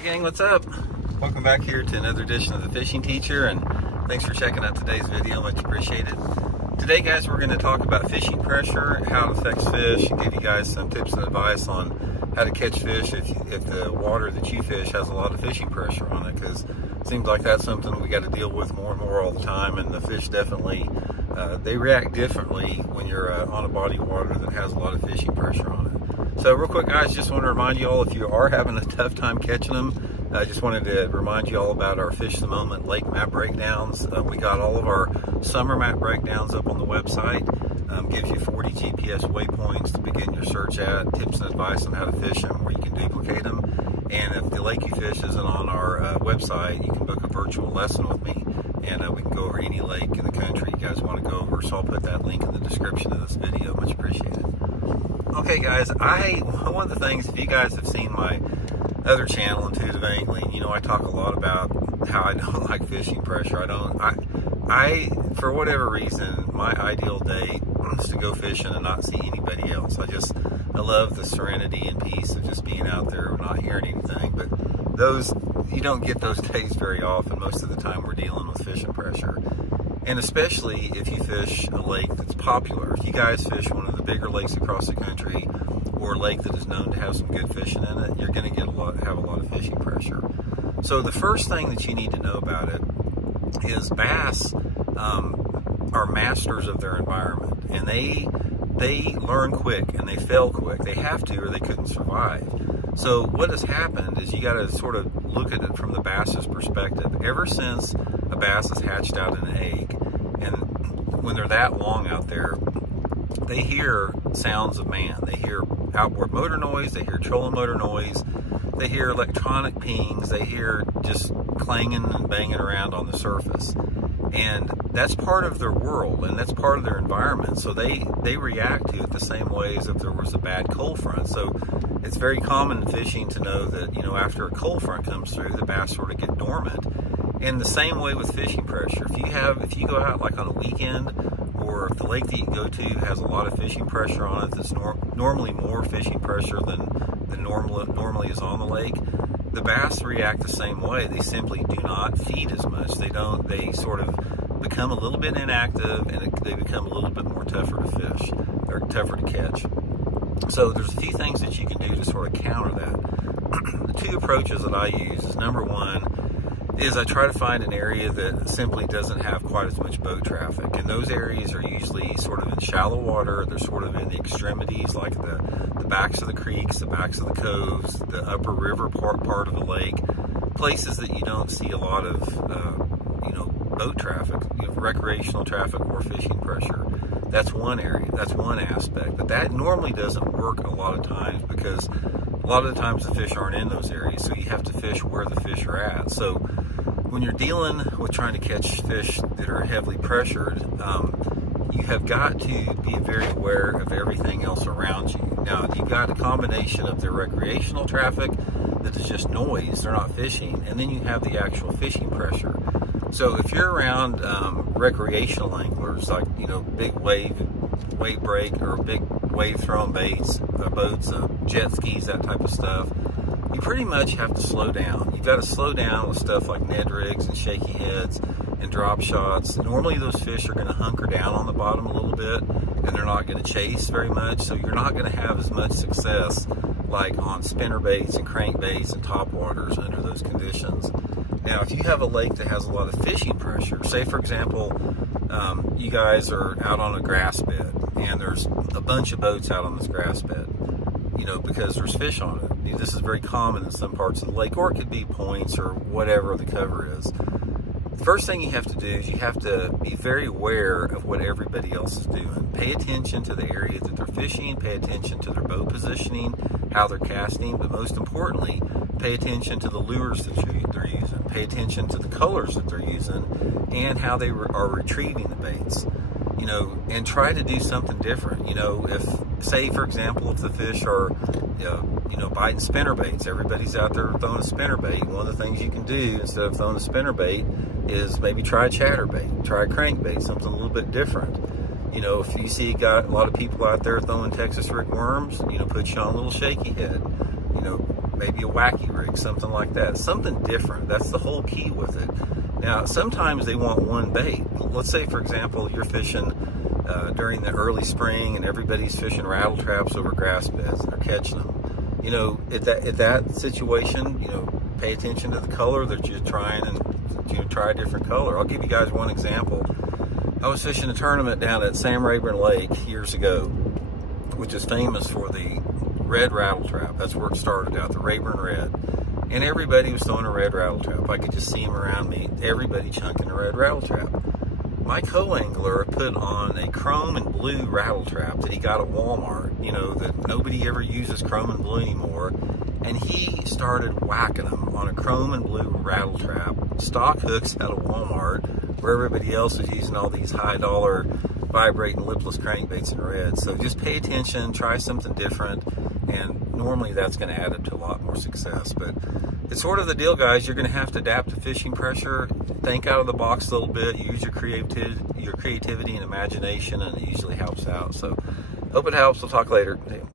Hey gang, what's up? Welcome back here to another edition of the Fishing Teacher, and thanks for checking out today's video, much appreciated. Today guys, we're going to talk about fishing pressure, how it affects fish, and give you guys some tips and advice on how to catch fish if the water that you fish has a lot of fishing pressure on it, because it seems like that's something we got to deal with more and more all the time, and the fish definitely, they react differently when you're on a body of water that has a lot of fishing pressure on it. So real quick guys, just want to remind you all, if you are having a tough time catching them, I just wanted to remind you all about our Fish the Moment lake map breakdowns. We got all of our summer map breakdowns up on the website. Gives you 40 GPS waypoints to begin your search at, tips and advice on how to fish them, where you can duplicate them. And if the lake you fish isn't on our website, you can book a virtual lesson with me, and we can go over any lake in the country you guys want to go over. So I'll put that link in the description of this video. Much appreciated. Okay guys, one of the things, if you guys have seen my other channel, Intuitive Angling, you know I talk a lot about how I don't like fishing pressure. I for whatever reason, my ideal day is to go fishing and not see anybody else. I love the serenity and peace of just being out there, not hearing anything. But you don't get those days very often. Most of the time we're dealing with fishing pressure. And especially if you fish a lake that's popular. If you guys fish one of the bigger lakes across the country, or a lake that is known to have some good fishing in it, you're going to have a lot of fishing pressure. So the first thing that you need to know about it is bass are masters of their environment, and they learn quick and they fail quick. They have to, or they couldn't survive. So what has happened is you got to sort of look at it from the bass's perspective. Ever since a bass has hatched out an egg, and when they're that long out there, they hear sounds of man. They hear outboard motor noise, they hear trolling motor noise, they hear electronic pings, they hear just clanging and banging around on the surface. And that's part of their world, and that's part of their environment. So they react to it the same way as if there was a bad cold front. So it's very common in fishing to know that, you know, after a cold front comes through, the bass sort of get dormant. And the same way with fishing pressure. If you go out like on a weekend, or if the lake that you go to has a lot of fishing pressure on it, that's normally more fishing pressure than normally is on the lake, the bass react the same way. They simply do not feed as much. They sort of become a little bit inactive, and they become a little bit more tougher to fish, or tougher to catch. So there's a few things that you can do to sort of counter that. The two approaches that I use is, number one, is I try to find an area that simply doesn't have quite as much boat traffic. And those areas are usually sort of in shallow water. They're sort of in the extremities, like the backs of the creeks, the backs of the coves, the upper river part of the lake, places that you don't see a lot of boat traffic, recreational traffic or fishing pressure. That's one area, that's one aspect. But that normally doesn't work a lot of times, because a lot of the times the fish aren't in those areas, so you have to fish where the fish are at. So when you're dealing with trying to catch fish that are heavily pressured, you have got to be very aware of everything else around you. Now, you've got a combination of the recreational traffic that is just noise, they're not fishing, and then you have the actual fishing pressure. So if you're around recreational anglers, like, you know, big wave break, or big wave throwing boats, jet skis, that type of stuff, you pretty much have to slow down. You've got to slow down with stuff like Ned rigs and shaky heads and drop shots. Normally those fish are going to hunker down on the bottom a little bit, and they're not going to chase very much, so you're not going to have as much success like on spinner baits and crankbaits and topwaters under those conditions. Now, if you have a lake that has a lot of fishing pressure, say for example, you guys are out on a grass bed, and there's a bunch of boats out on this grass bed, you know, because there's fish on it. You know, this is very common in some parts of the lake, or it could be points or whatever the cover is. The first thing you have to do is you have to be very aware of what everybody else is doing. Pay attention to the area that they're fishing, pay attention to their boat positioning, how they're casting, but most importantly, pay attention to the lures that they're using. Pay attention to the colors that they're using, and how they are retrieving the baits. You know, and try to do something different. You know, if, say for example, if the fish are, you know, biting spinner baits, everybody's out there throwing a spinner bait. One of the things you can do instead of throwing a spinner bait is maybe try a chatterbait, try a crankbait, something a little bit different. You know, if you see a lot of people out there throwing Texas rig worms, you know, put you on a little shaky head. You know, maybe a wacky rig, something like that, something different. That's the whole key with it. Now, sometimes they want one bait. Let's say, for example, you're fishing during the early spring and everybody's fishing rattle traps over grass beds and they're catching them. You know, at that situation, you know, pay attention to the color that you're trying and, you know, try a different color. I'll give you guys one example. I was fishing a tournament down at Sam Rayburn Lake years ago, which is famous for the red rattle trap. That's where it started out, the Rayburn Red. And everybody was throwing a red rattle trap. I could just see them around me, everybody chunking a red rattle trap. My co-angler put on a chrome and blue rattle trap that he got at Walmart, you know, that nobody ever uses chrome and blue anymore. And he started whacking them on a chrome and blue rattle trap, stock hooks out of Walmart, where everybody else is using all these high dollar vibrating lipless crankbaits in red. So just pay attention, try something different, and normally that's going to add up to a lot more success. But it's sort of the deal, guys. You're going to have to adapt to fishing pressure, think out of the box a little bit, use your creativity and imagination, and it usually helps out. So hope it helps. We'll talk later.